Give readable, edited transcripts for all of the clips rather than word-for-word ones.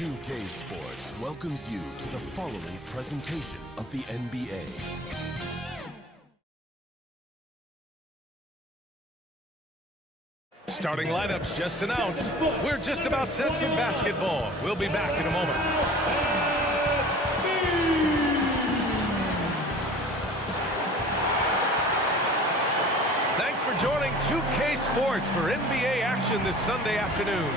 NBA2k Sports welcomes you to the following presentation of the NBA. Starting lineups just announced. We're just about set for basketball. We'll be back in a moment. Thanks for joining 2K Sports for NBA action this Sunday afternoon.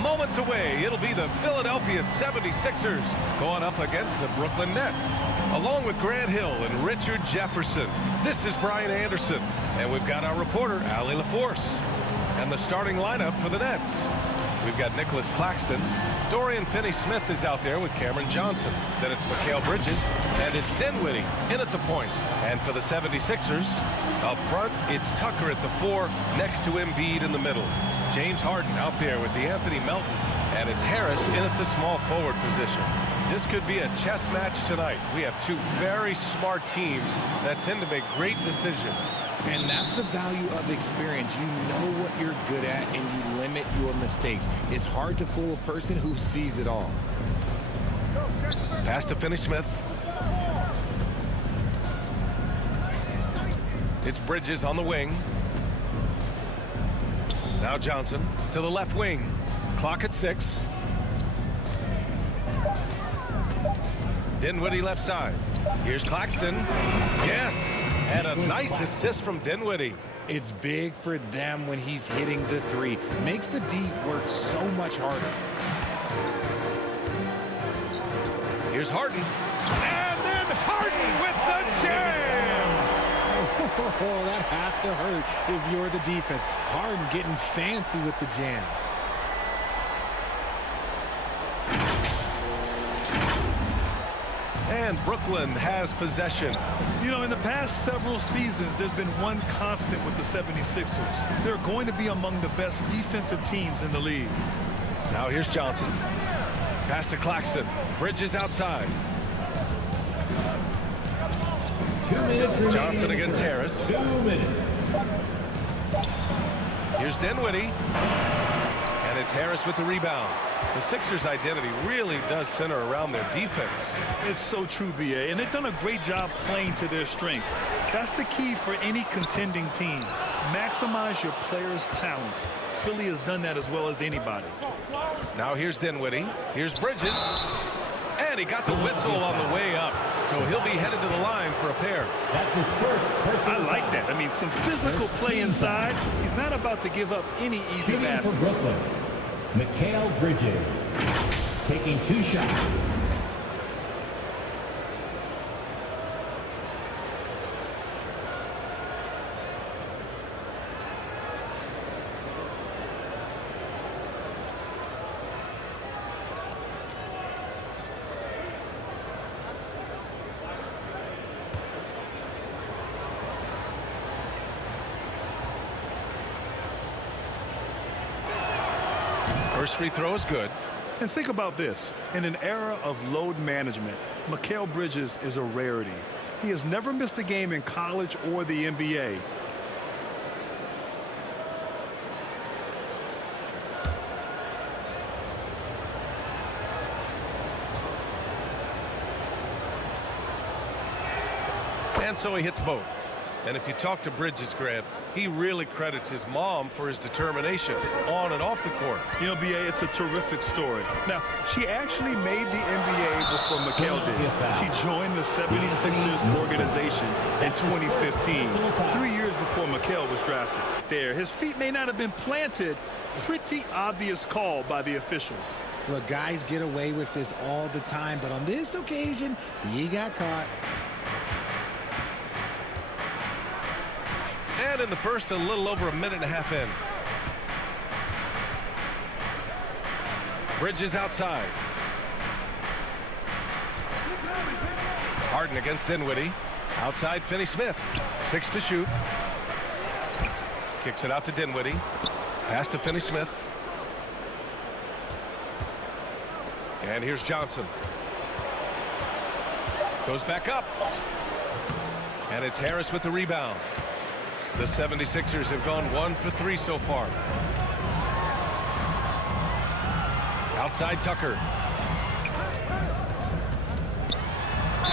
Moments away, it'll be the Philadelphia 76ers going up against the Brooklyn Nets. Along with Grant Hill and Richard Jefferson, this is Brian Anderson. And we've got our reporter, Allie LaForce. And the starting lineup for the Nets. We've got Nicholas Claxton. Dorian Finney-Smith is out there with Cameron Johnson. Then it's Mikal Bridges. And it's Dinwiddie in at the point. And for the 76ers, up front, it's Tucker at the 4 next to Embiid in the middle. James Harden out there with Anthony Melton. And it's Harris in at the small forward position. This could be a chess match tonight. We have two very smart teams that tend to make great decisions. And that's the value of experience. You know what you're good at, and you limit your mistakes. It's hard to fool a person who sees it all. Pass to Finney-Smith. It's Bridges on the wing. Now Johnson to the left wing. Clock at 6. Dinwiddie left side. Here's Claxton. Yes! And a nice assist from Dinwiddie. It's big for them when he's hitting the 3. Makes the D work so much harder. Here's Harden. And then Harden with the jam! Oh, that has to hurt if you're the defense. Harden getting fancy with the jam. And Brooklyn has possession. You know, in the past several seasons, there's been one constant with the 76ers. They're going to be among the best defensive teams in the league. Now here's Johnson. Pass to Claxton. Bridges outside. 2 minutes. Johnson against Harris. 2 minutes. Here's Dinwiddie. And it's Harris with the rebound. The Sixers' identity really does center around their defense. It's so true, B.A., and they've done a great job playing to their strengths. That's the key for any contending team. Maximize your players' talents. Philly has done that as well as anybody. Now here's Dinwiddie. Here's Bridges. And he got the whistle on the way up. So he'll be headed to the line for a pair. That's his first personal. I like that. I mean, some physical play inside. He's not about to give up any easy Shooting baskets. for Brooklyn, Mikal Bridges, taking 2 shots. First free throw is good. And think about this. In an era of load management, Mikal Bridges is a rarity. He has never missed a game in college or the NBA. And so he hits both. And if you talk to Bridges, Grant, he really credits his mom for his determination on and off the court. You know, B.A., it's a terrific story. Now, she actually made the NBA before Mikal did. She joined the 76ers organization in 2015, 3 years before Mikal was drafted. There, his feet may not have been planted. Pretty obvious call by the officials. Look, guys get away with this all the time, but on this occasion, he got caught. And in the first, a little over a minute and a half in. Bridges outside. Harden against Dinwiddie. Outside Finney-Smith. 6 to shoot. Kicks it out to Dinwiddie. Pass to Finney-Smith. And here's Johnson. Goes back up. And it's Harris with the rebound. The 76ers have gone 1 for 3 so far. Outside Tucker.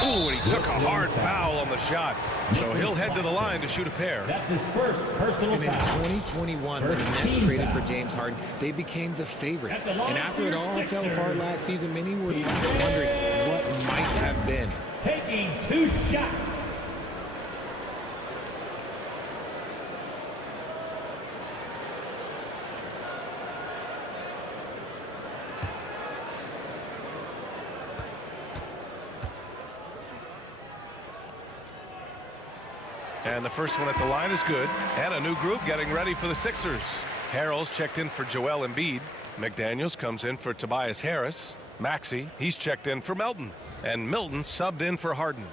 Ooh, and he took a hard foul on the shot. So he'll head to the line to shoot a pair. That's his first personal And in foul. 2021, when the Nets traded for James Harden, they became the favorites. And after it all fell apart last season, many were left wondering what might have been. Taking 2 shots. And the first one at the line is good. And a new group getting ready for the Sixers. Harrell's checked in for Joel Embiid. McDaniels comes in for Tobias Harris. Maxey, he's checked in for Melton. And Milton subbed in for Harden.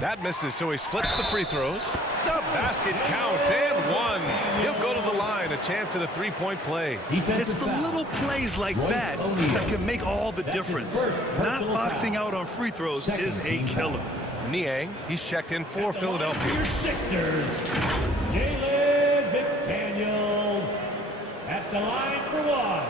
That misses, so he splits the free throws. The basket counts and one. He'll go to the line, a chance at a three-point play. It's the little plays like that that can make all the difference. Not boxing out on free throws is a killer. Niang, he's checked in for Philadelphia. Your Sixers, Jalen McDaniels at the line for one.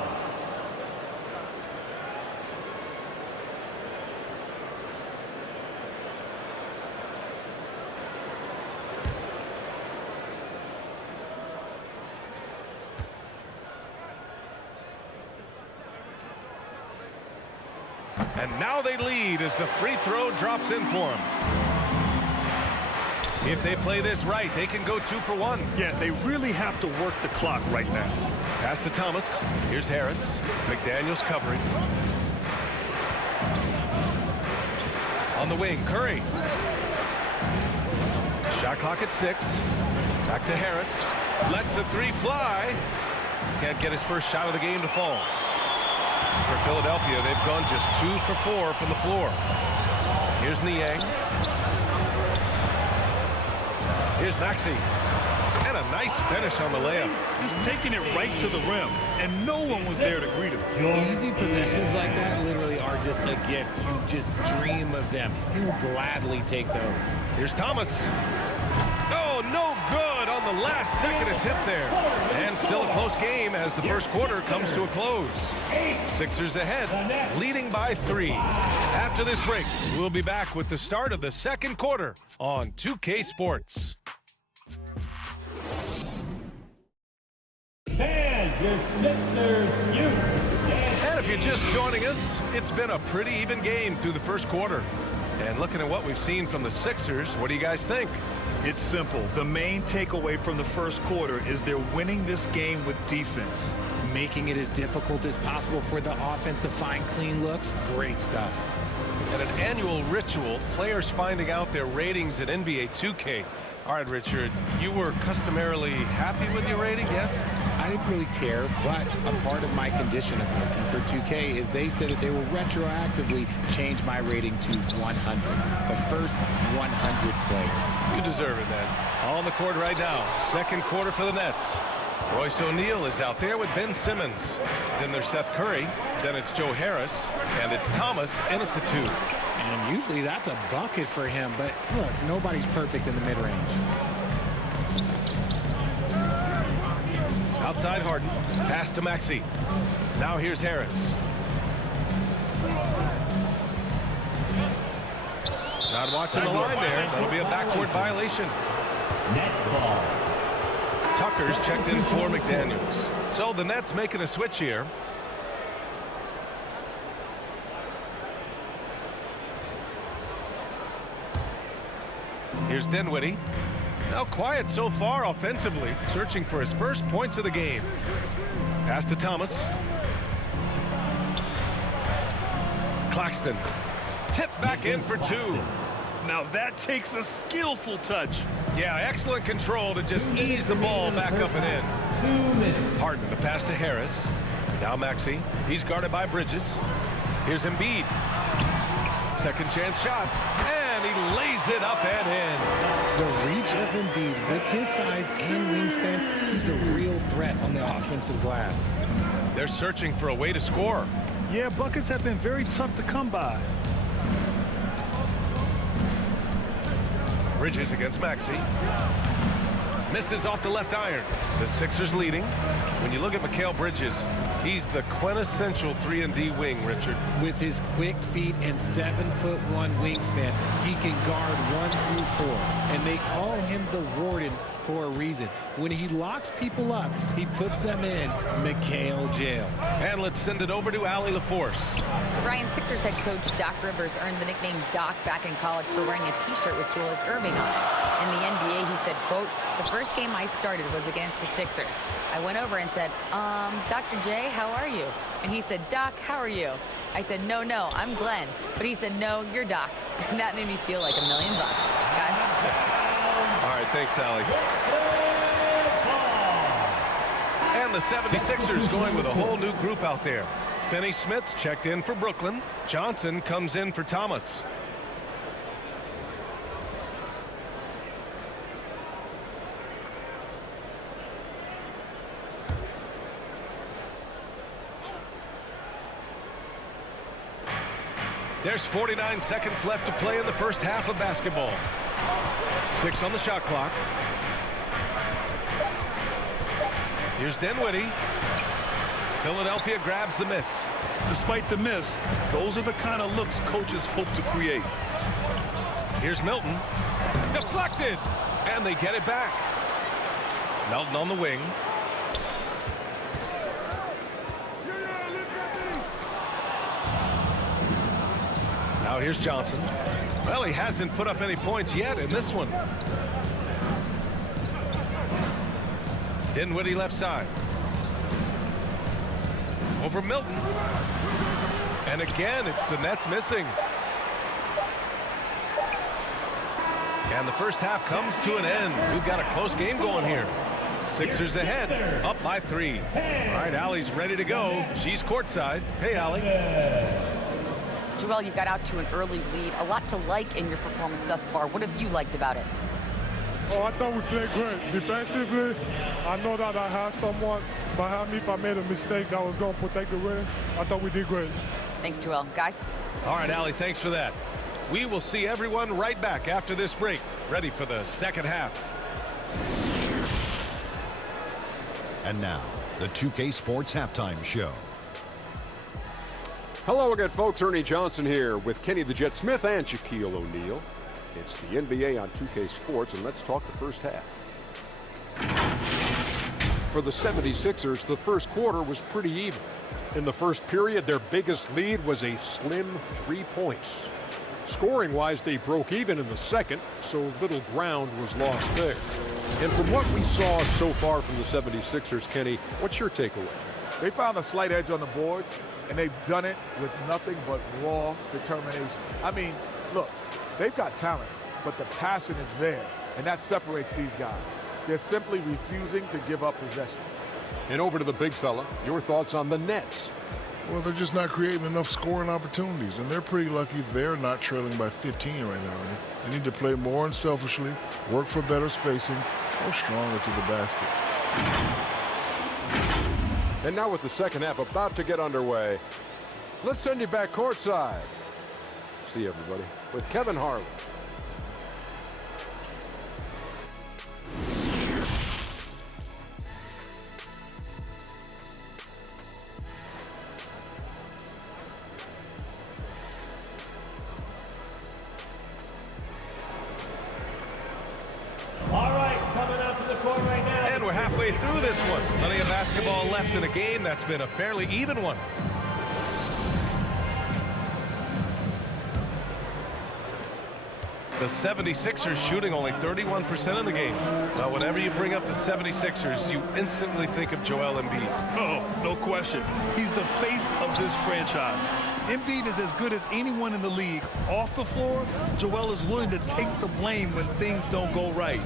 And now they lead as the free throw drops in for them. If they play this right, they can go 2 for 1. Yeah, they really have to work the clock right now. Pass to Thomas. Here's Harris. McDaniels covering. On the wing, Curry. Shot clock at 6. Back to Harris. Lets the 3 fly. Can't get his first shot of the game to fall. For Philadelphia, they've gone just 2 for 4 from the floor. Here's Niang. Here's Maxey. And a nice finish on the layup. Just taking it right to the rim, and no one was there to greet him. Easy possessions like that literally are just a gift. You just dream of them. He'll gladly take those. Here's Thomas. Oh, no good on the last second attempt there. And still a close game as the first quarter comes to a close. Sixers ahead, leading by 3. After this break, we'll be back with the start of the second quarter on 2K Sports. And your Sixers And if you're just joining us, it's been a pretty even game through the first quarter. And looking at what we've seen from the Sixers, what do you guys think? It's simple. The main takeaway from the first quarter is they're winning this game with defense. Making it as difficult as possible for the offense to find clean looks. Great stuff. And an annual ritual, players finding out their ratings at NBA 2K. All right, Richard, you were customarily happy with your rating, yes? I didn't really care, but a part of my condition of working for 2K is they said that they will retroactively change my rating to 100. The first 100 player. You deserve it, man. On the court right now, second quarter for the Nets. Royce O'Neal is out there with Ben Simmons. Then there's Seth Curry. Then it's Joe Harris. And it's Thomas in at the 2. And usually that's a bucket for him, but look, nobody's perfect in the mid-range. Outside Harden. Pass to Maxey. Now here's Harris. Not watching the line there. That'll be a backcourt violation. Nets ball. Tucker's checked in for McDaniels. So the Nets making a switch here. Here's Dinwiddie. Now quiet so far offensively, searching for his first points of the game. Pass to Thomas. Claxton. Tip back in for 2. Now that takes a skillful touch. Yeah, excellent control to just ease the ball back up and in. 2 minutes. Harden to pass to Harris. Now Maxey. He's guarded by Bridges. Here's Embiid. Second chance shot. And he lays it up and in. The reach of Embiid, with his size and wingspan, he's a real threat on the offensive glass. They're searching for a way to score. Yeah, buckets have been very tough to come by. Bridges against Maxey. Misses off the left iron. The Sixers leading. When you look at Mikal Bridges, he's the quintessential 3-and-D wing, Richard. With his quick feet and 7'1" wingspan, he can guard 1 through 4. And they call him the Warden for a reason. When he locks people up, he puts them in Mikal jail. And let's send it over to Allie LaForce. Brian, Sixers head coach Doc Rivers earned the nickname Doc back in college for wearing a t-shirt with Julius Erving on it. In the NBA, he said, quote, "The first game I started was against the Sixers. I went over and said, Dr. J, how are you?" And he said, "Doc, how are you?" I said, no, I'm Glenn." But he said, "No, you're Doc." And that made me feel like $1 million, guys. All right, thanks, Allie. And the 76ers going with a whole new group out there. Finney-Smith checked in for Brooklyn. Johnson comes in for Thomas. There's 49 seconds left to play in the first half of basketball. 6 on the shot clock. Here's Dinwiddie. Philadelphia grabs the miss. Despite the miss, those are the kind of looks coaches hope to create. Here's Milton. Deflected. And they get it back. Melton on the wing. Now here's Johnson. Well, he hasn't put up any points yet in this one. Dinwiddie left side. Over Milton. And again, it's the Nets missing. And the first half comes to an end. We've got a close game going here. Sixers ahead, up by 3. All right, Allie's ready to go. She's courtside. Hey, Allie. Joel, you got out to an early lead. A lot to like in your performance thus far. What have you liked about it? Oh, I thought we played great. Defensively, I know that I had someone behind me. If I made a mistake that was going to protect the rim, I thought we did great. Thanks, Joel. Guys? All right, Allie, thanks for that. We will see everyone right back after this break, ready for the second half. And now, the 2K Sports Halftime Show. Hello again, folks. Ernie Johnson here with Kenny the Jet Smith and Shaquille O'Neal. It's the NBA on 2K Sports, and let's talk the first half. For the 76ers, the first quarter was pretty even. In the first period, their biggest lead was a slim 3 points. Scoring-wise, they broke even in the second, so little ground was lost there. And from what we saw so far from the 76ers, Kenny, what's your takeaway? They found a slight edge on the boards, and they've done it with nothing but raw determination. I mean, look, they've got talent, but the passion is there, and that separates these guys. They're simply refusing to give up possession. And over to the big fella, your thoughts on the Nets? Well, they're just not creating enough scoring opportunities, and they're pretty lucky they're not trailing by 15 right now. They need to play more unselfishly, work for better spacing, go stronger to the basket. And now with the second half about to get underway, let's send you back courtside. See everybody with Kevin Harlan. All right, coming out to the court right now. And we're halfway through this one. Plenty of basketball left in a game that's been a fairly even one. The 76ers shooting only 31% in the game. Now, whenever you bring up the 76ers, you instantly think of Joel Embiid. Oh, no question. He's the face of this franchise. Embiid is as good as anyone in the league. Off the floor, Joel is willing to take the blame when things don't go right.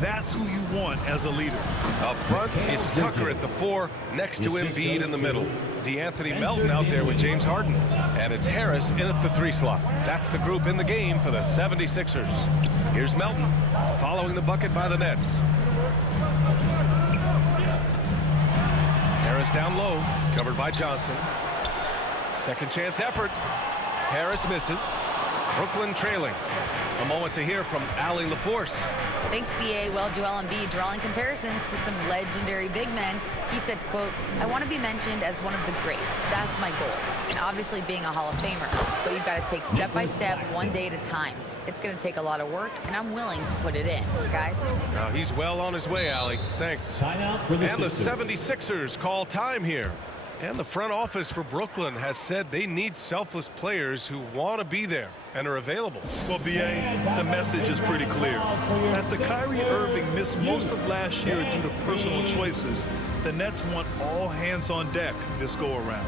That's who you want as a leader. Up front, it's Tucker at the 4, next to Embiid in the middle. DeAnthony Melton out there with James Harden. And it's Harris in at the 3 slot. That's the group in the game for the 76ers. Here's Melton, following the bucket by the Nets. Harris down low, covered by Johnson. Second chance effort. Harris misses. Brooklyn trailing. A moment to hear from Allie LaForce. Thanks, BA. Well, Joel Embiid drawing comparisons to some legendary big men. He said, quote, I want to be mentioned as one of the greats. That's my goal. And obviously being a Hall of Famer. But you've got to take step by step, one day at a time. It's going to take a lot of work, and I'm willing to put it in. Guys? Now he's well on his way, Allie. Thanks. Timeout for the And the Sixers. 76ers call time here. And the front office for Brooklyn has said they need selfless players who want to be there and are available. Well, BA, the message is pretty clear. After Kyrie Irving missed most of last year due to personal choices, the Nets want all hands on deck this go-around.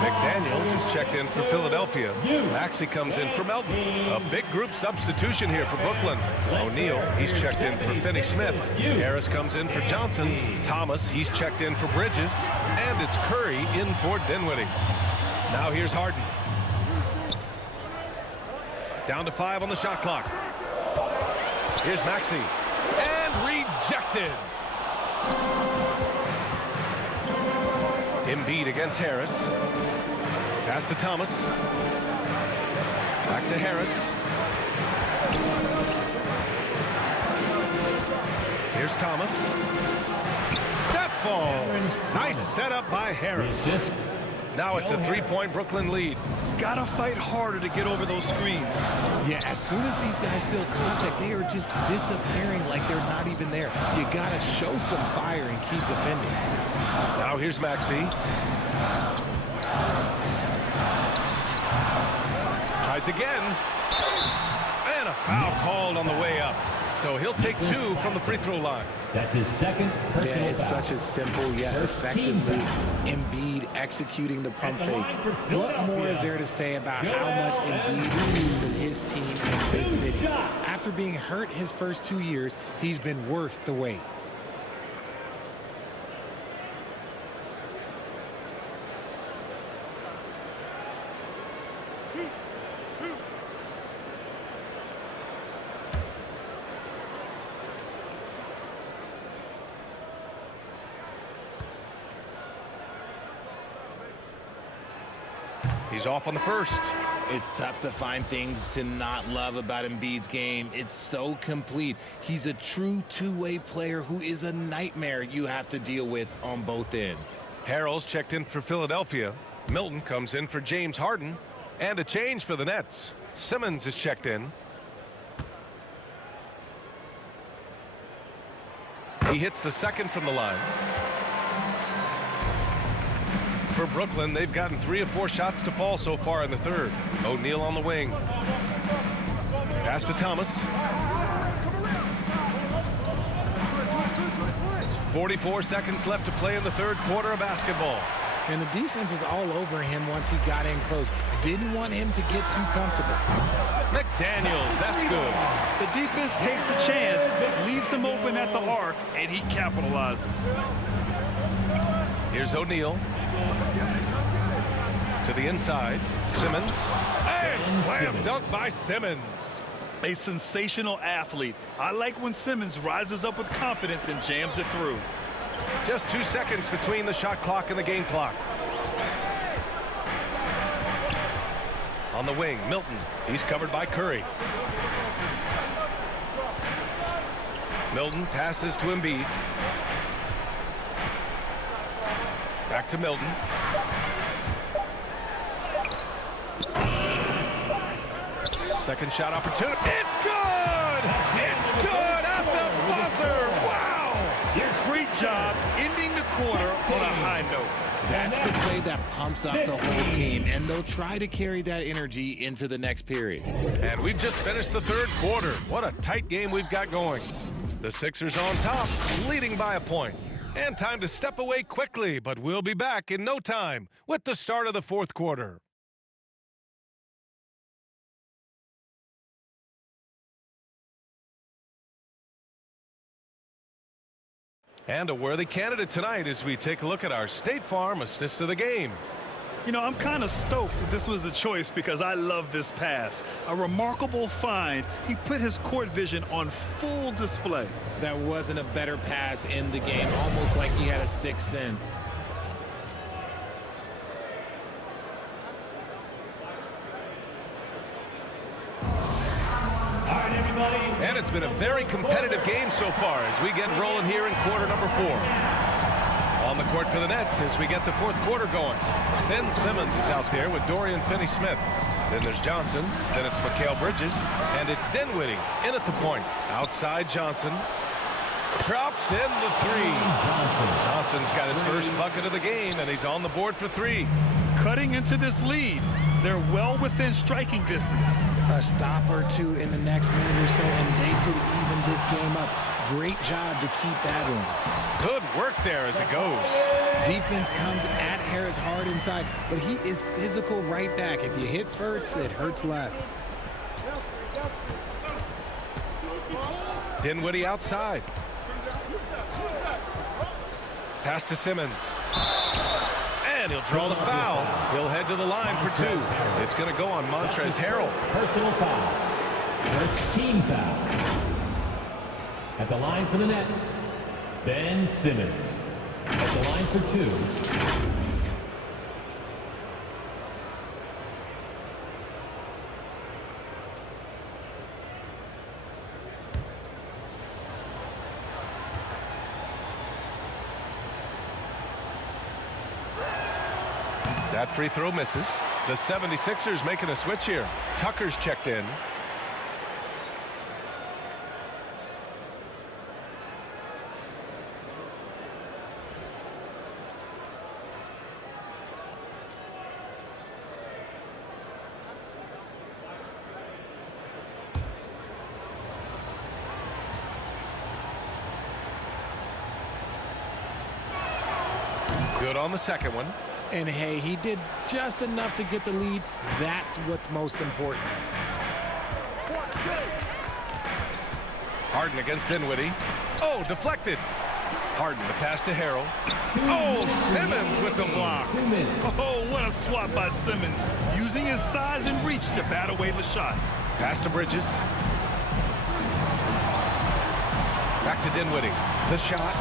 McDaniels is checked in for Philadelphia. Maxey comes in for Melton. A big group substitution here for Brooklyn. O'Neal, he's checked in for Finney-Smith. Harris comes in for Johnson. Thomas, he's checked in for Bridges. And it's Curry in for Dinwiddie. Now here's Harden. Down to 5 on the shot clock. Here's Maxey. And rejected. Embiid against Harris. Pass to Thomas. Back to Harris. Here's Thomas. That falls. Nice setup by Harris. Now it's a three-point Brooklyn lead. Gotta fight harder to get over those screens. Yeah, as soon as these guys feel contact, they are just disappearing like they're not even there. You gotta show some fire and keep defending. Now here's Maxey. Tries again. And a foul called on the way up. So he'll take 2 from the free throw line. That's his second personal Yeah, it's foul. such a simple yet effective move. Embiid executing the pump fake. What more is there to say about how much Embiid means to his team in this city? After being hurt his first 2 years, he's been worth the wait. He's off on the first. It's tough to find things to not love about Embiid's game. It's so complete. He's a true two-way player who is a nightmare you have to deal with on both ends. Harrell's checked in for Philadelphia. Milton comes in for James Harden. And a change for the Nets. Simmons is checked in. He hits the second from the line. For Brooklyn, they've gotten 3 of 4 shots to fall so far in the third. O'Neal on the wing. Pass to Thomas. 44 seconds left to play in the third quarter of basketball. And the defense was all over him once he got in close. Didn't want him to get too comfortable. McDaniels, that's good. The defense takes a chance, leaves him open at the arc, and he capitalizes. Here's O'Neal. To the inside. Simmons. And slam dunk by Simmons. A sensational athlete. I like when Simmons rises up with confidence and jams it through. Just 2 seconds between the shot clock and the game clock. On the wing, Milton. He's covered by Curry. Milton passes to Embiid. Back to Milton. Second shot opportunity. It's good! It's good at the buzzer! Wow! Great job ending the quarter on a high note. That's the play that pumps up the whole team, and they'll try to carry that energy into the next period. And we've just finished the third quarter. What a tight game we've got going. The Sixers on top, leading by a point. And time to step away quickly, but we'll be back in no time with the start of the fourth quarter. And a worthy candidate tonight as we take a look at our State Farm assist of the game. You know, I'm kind of stoked that this was a choice because I love this pass. A remarkable find. He put his court vision on full display. That wasn't a better pass in the game, almost like he had a sixth sense. And it's been a very competitive game so far as we get rolling here in quarter number 4. On the court for the Nets as we get the fourth quarter going. Ben Simmons is out there with Dorian Finney-Smith. Then there's Johnson. Then it's Mikal Bridges. And it's Dinwiddie in at the point. Outside Johnson. Drops in the three. Johnson's got his first bucket of the game, and he's on the board for 3. Cutting into this lead. They're well within striking distance. A stop or two in the next minute or so, and they could even this game up. Great job to keep battling. Good work there as it goes. Defense comes at Harris hard inside, but he is physical right back. If you hit first, it hurts less. Dinwiddie outside. Pass to Simmons. And he'll draw the foul. He'll head to the line for 2. It's going to go on Montrezl Harrell. Personal foul. First team foul. At the line for the Nets, Ben Simmons. At the line for 2. That free throw misses. The 76ers making a switch here. Tucker's checked in. Good on the second one. And hey, he did just enough to get the lead. That's what's most important. Harden against Dinwiddie. Oh, deflected. Harden, the pass to Harrell. Oh, Simmons with the block. Oh, what a swat by Simmons. Using his size and reach to bat away the shot. Pass to Bridges. Back to Dinwiddie. The shot.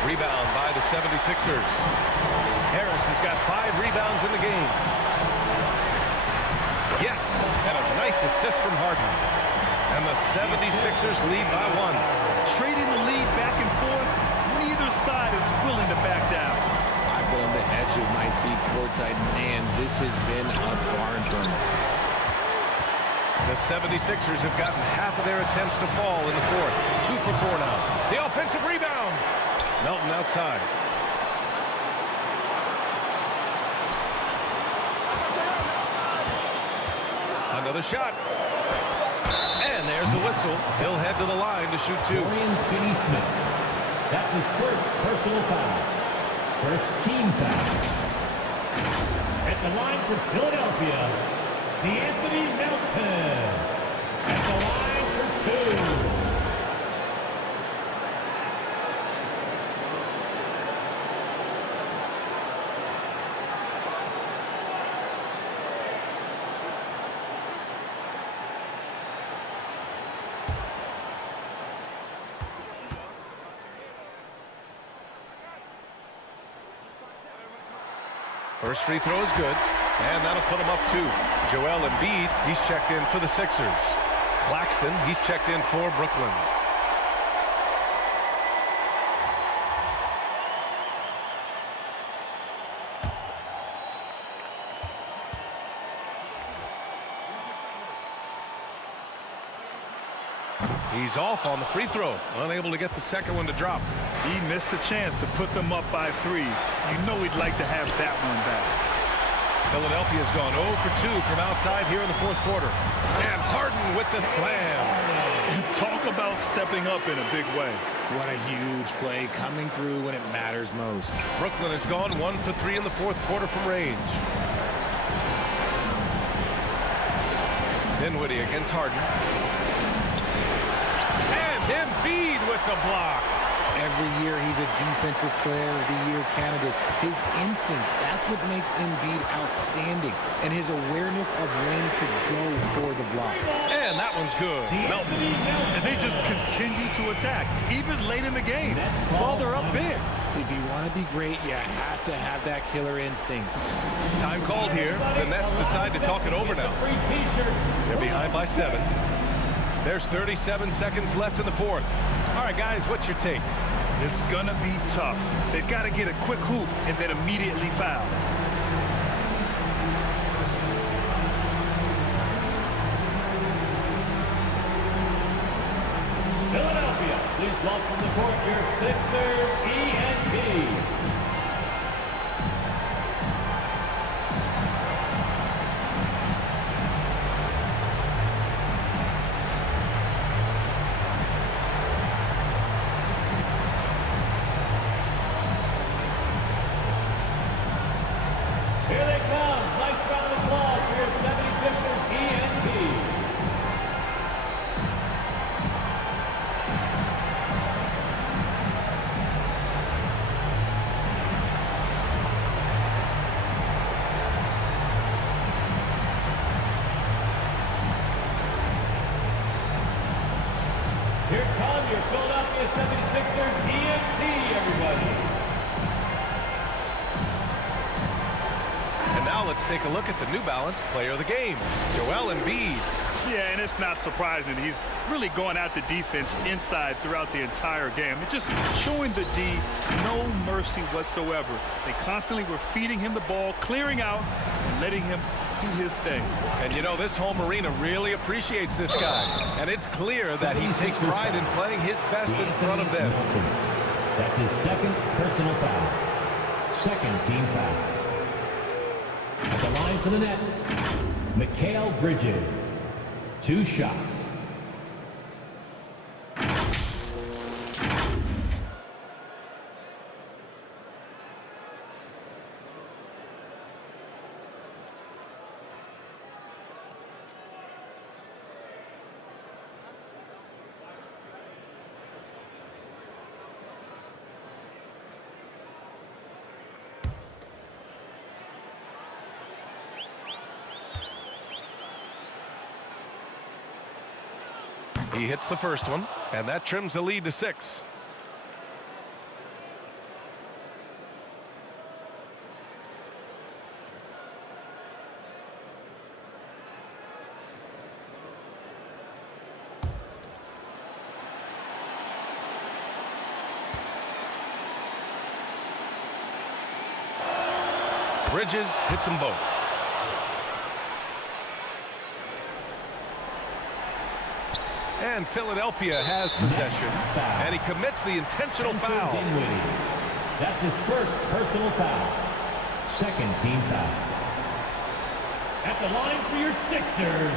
Rebound by the 76ers. Harris has got 5 rebounds in the game. Yes, and a nice assist from Harden. And the 76ers lead by 1. Trading the lead back and forth, neither side is willing to back down. I've been on the edge of my seat courtside. Man, this has been a barn burner. The 76ers have gotten half of their attempts to fall in the fourth. 2 for 4 now. The offensive rebound. Melton outside. Another shot. And there's the whistle. He'll head to the line to shoot 2. Dorian Finney-Smith. That's his first personal foul. First team foul. At the line for Philadelphia, DeAnthony Melton. At the line for 2. First free throw is good, and that'll put him up 2. Joel Embiid, he's checked in for the Sixers. Claxton, he's checked in for Brooklyn. He's off on the free throw, unable to get the second one to drop. He missed a chance to put them up by 3. You know he'd like to have that one back. Philadelphia's gone 0 for 2 from outside here in the fourth quarter. And Harden with the slam. Talk about stepping up in a big way. What a huge play coming through when it matters most. Brooklyn has gone 1 for 3 in the fourth quarter from range. Dinwiddie against Harden. And Embiid with the block. Every year he's a Defensive Player of the Year candidate. His instincts, that's what makes Embiid outstanding. And his awareness of when to go for the block. And that one's good. And they just continue to attack, even late in the game, while they're up big. If you want to be great, you have to have that killer instinct. Time called here. The Nets decide to talk it over now. They're behind by 7. There's 37 seconds left in the fourth. All right, guys, what's your take? It's going to be tough. They've got to get a quick hoop and then immediately foul. Philadelphia, please welcome the court your Sixers ENT. Here they come. Nice round of applause for your 76ers ENT. Here come your Philadelphia 76ers ENT, everybody. And now let's take a look at the New Balance Player of the Game, Joel Embiid. Yeah, and it's not surprising. He's really going at the defense inside throughout the entire game. And just showing the D no mercy whatsoever. They constantly were feeding him the ball, clearing out, and letting him do his thing. And you know, this home arena really appreciates this guy. And it's clear that he takes pride in playing his best in front of them. That's his second personal foul. Second team foul. At the line for the Nets, Mikal Bridges. 2 shots. He hits the first one, and that trims the lead to 6. Bridges hits them both. And Philadelphia has possession, and he commits the intentional foul. That's his first personal foul. Second team foul. At the line for your Sixers,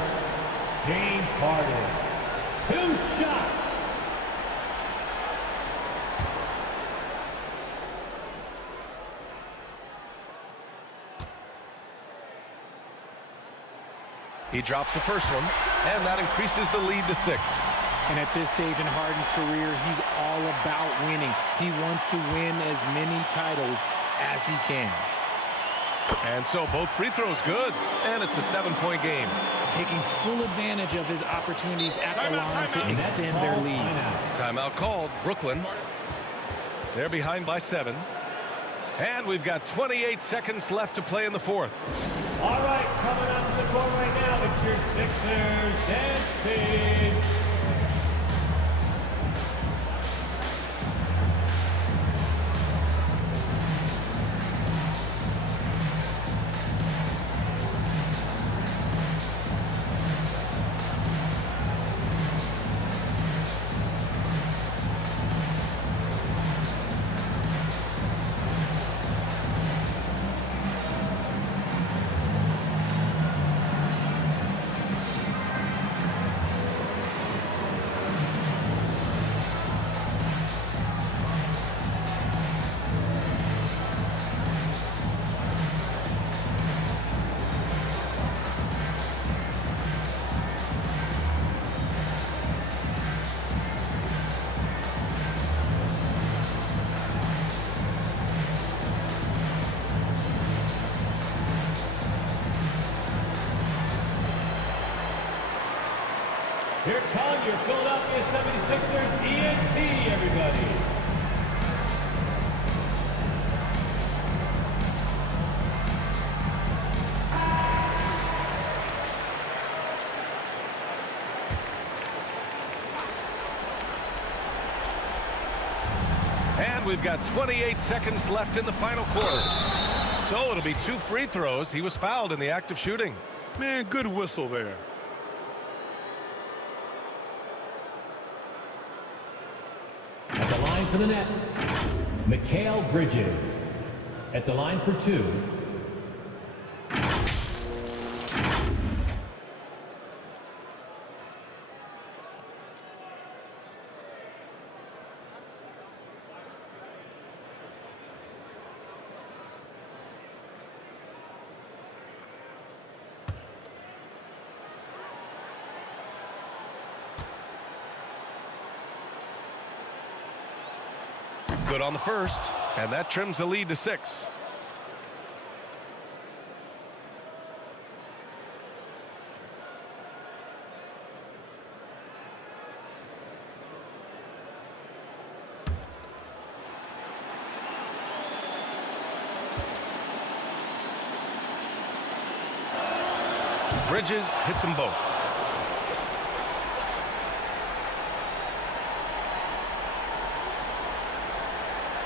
James Harden. 2 shots. He drops the first one, and that increases the lead to 6. And at this stage in Harden's career, he's all about winning. He wants to win as many titles as he can. And so both free throws good, and it's a 7-point game. Taking full advantage of his opportunities at the line to extend their lead. Timeout called. Brooklyn. They're behind by 7. And we've got 28 seconds left to play in the fourth. All right, coming out to the court right now, it's your Sixers dance team. Here come your Philadelphia 76ers ENT, everybody. And we've got 28 seconds left in the final quarter. So it'll be 2 free throws. He was fouled in the act of shooting. Man, good whistle there. At the line for the Nets, Mikal Bridges. At the line for 2. Good on the first, and that trims the lead to 6. Bridges hits them both.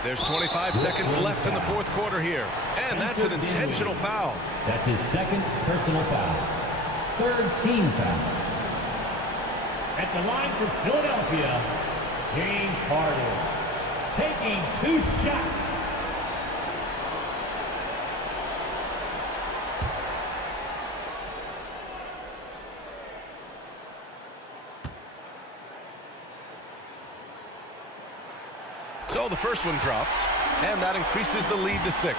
There's 25 seconds left in the fourth quarter here. And that's an intentional foul. That's his second personal foul. Third team foul. At the line for Philadelphia, James Harden. Taking 2 shots. So the first one drops, and that increases the lead to 6.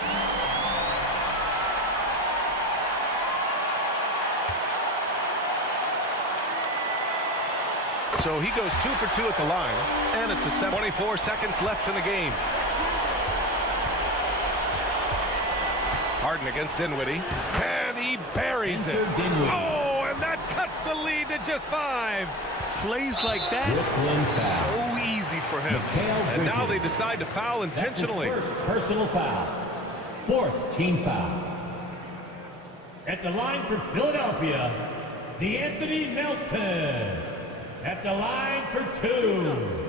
So he goes 2 for 2 at the line, and it's a 24 seconds left in the game. Harden against Dinwiddie, and he buries it. Oh, and that cuts the lead to just 5. Plays like that, so easy for him. And now they decide to foul intentionally. That's his first personal foul. Fourth team foul. At the line for Philadelphia, D'Anthony Melton. At the line for 2.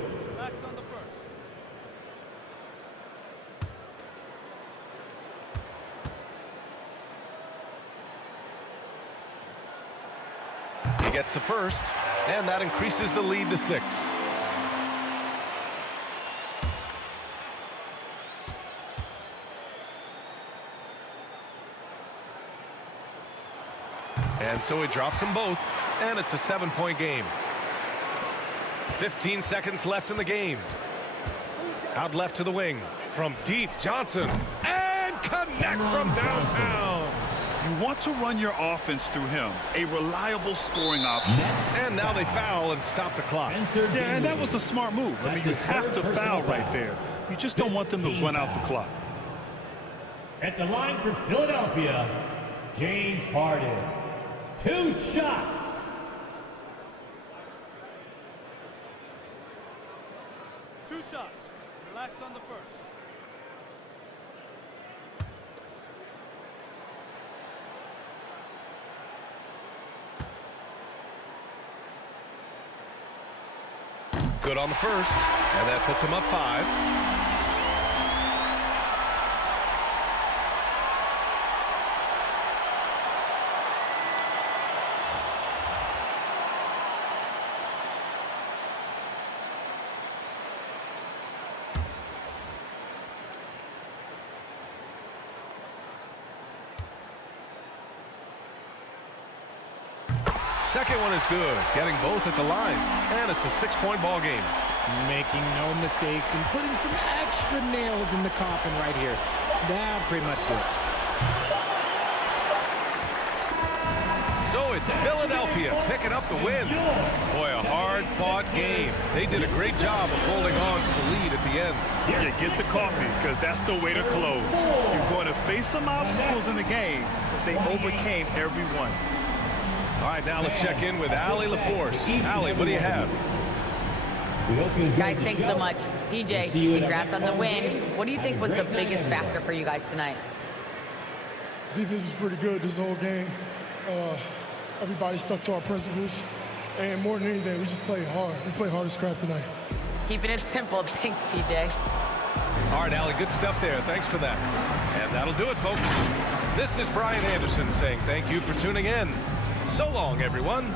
He gets the first, and that increases the lead to 6. And so he drops them both, and it's a 7-point game. 15 seconds left in the game. Out left to the wing. From deep, Johnson. And connects from downtown. You want to run your offense through him. A reliable scoring option. And now they foul and stop the clock. Yeah, and that was a smart move. I mean, you have to foul right there. You just don't want them to run out the clock. At the line for Philadelphia, James Harden. 2 shots. Relax on the first. Good on the first, and that puts him up 5. Second one is good, getting both at the line, and it's a 6-point ball game. Making no mistakes and putting some extra nails in the coffin right here. That pretty much do it. So it's Philadelphia picking up the win. Boy, a hard-fought game. They did a great job of holding on to the lead at the end. Yeah, get the coffee, because that's the way to close. You're going to face some obstacles in the game, but they overcame every one. All right, now let's check in with Allie LaForce. Allie, what do you have? Guys, thanks so much. PJ, congrats on the win. What do you think was the biggest factor for you guys tonight? Defense is pretty good this whole game. Everybody stuck to our principles. And more than anything, we just played hard. We played hard as crap tonight. Keeping it simple. Thanks, PJ. All right, Allie, good stuff there. Thanks for that. And that'll do it, folks. This is Brian Anderson saying thank you for tuning in. So long, everyone.